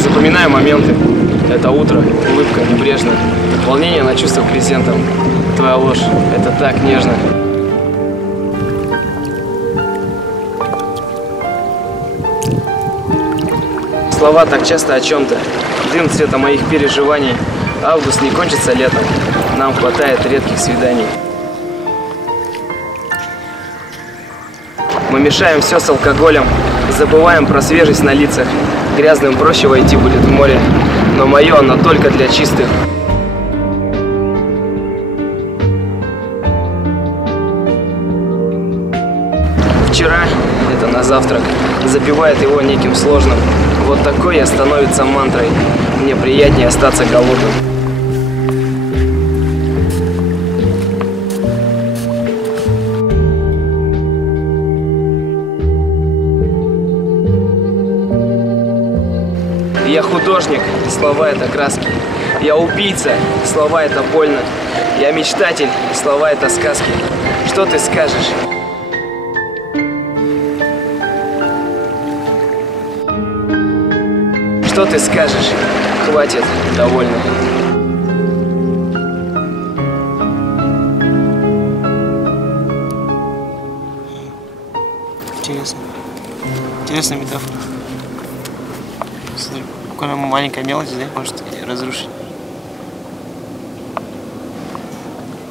Я запоминаю моменты. Это утро, улыбка небрежно, волнение на чувство к презентам. Твоя ложь, это так нежно. Слова так часто о чем-то. Дым цвета моих переживаний. Август не кончится летом. Нам хватает редких свиданий. Мы мешаем все с алкоголем. Забываем про свежесть на лицах. Грязным проще войти будет в море. Но мое оно только для чистых. Вчера, это на завтрак, запивает его неким сложным. Вот такой я становится мантрой. Мне приятнее остаться голодным. Я художник, слова это краски. Я убийца, слова это больно. Я мечтатель, слова это сказки. Что ты скажешь? Что ты скажешь? Хватит, довольно. Интересно. Интересная метафора. Буквально маленькая мелочь, да, может разрушить